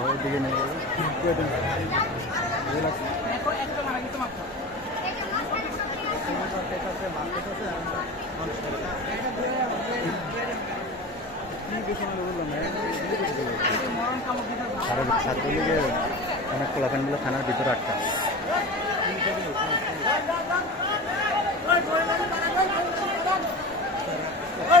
ওইদিকে নিয়ে যাব ছাত্রলীগের অনেক কোলাফ্যানগুলো থানার ভিতরে আটকা ওই